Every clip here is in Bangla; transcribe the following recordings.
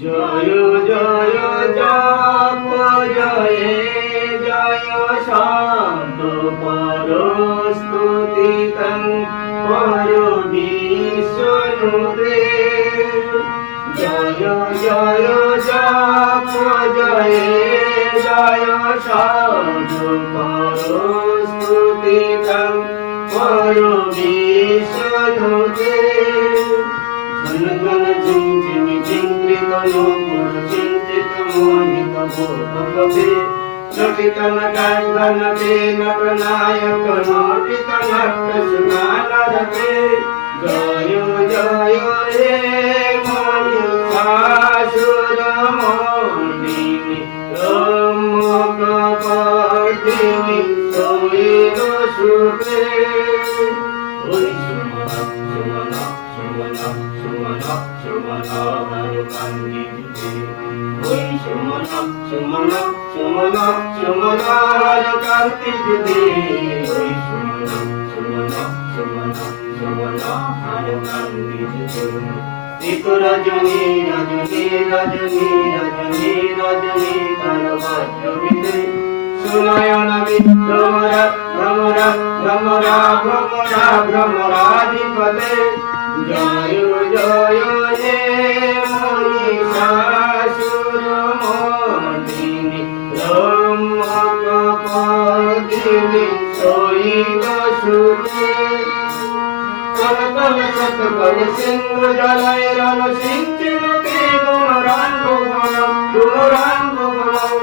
জয় জয় জপ জয় জয় শব্দ পরস্তুতিতং পর বিষ্ণুতে জয় জয় জপ জয় জয় শব্দ পরস্তুতিতং পর বিষ্ণুতে জন জন ঝিমঝিমি ঝিমৃত নূপুর চিন্তিত মোহিত ভূপতি নটিত নটে নটনায়ক নটিত নট সুনানরতে জয় জয় হে মহিষাসুর মর্দিনী ব্রহ্মকপর্দিনী শৈল সুতে রজনী রজনী রজনী রজনী রজনী করবদ্রবিদে সুনয়ন ভ্রমরা ভ্রমরা ভ্রমরা ভ্রমরা ভ্রমরাধিপতে জয় জয় হে মহিষাসুর মর্দিনী ব্রহ্মকপর্দিনী শৈল সুতে কলকল শতকল সিন্ধু জলয় রণ সিঞ্চিনুতে গুণরান ভুবনম গুণরান ভুবনম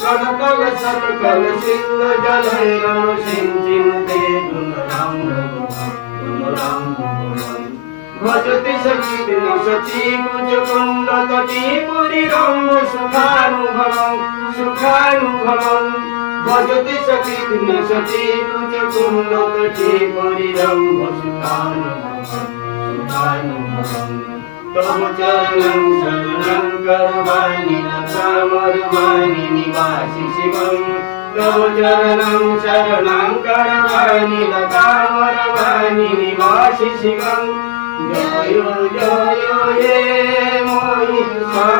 কলকল শতকল সিন্ধু জলয় রণ সিঞ্চিনুতে গুণরাম ভুবনম গুণরাম ভুবনম ভজতি সখী সচি কুঞ্জকুণ্ড তটি পুরীরম্ভ সুখানুভবম সুখানুভবম ভজতি সখী সচি কুঞ্জকুণ্ড তটি পুরীরম্ভ সুখানুভবম সুখানুভবম তব চরণং শরণং করবাণি লতামরবাণি নিবাসি শিবং তব চরণং শরণং করবাণি লতামরবাণি নিবাসি শিবং জয় জয় হে মহিষা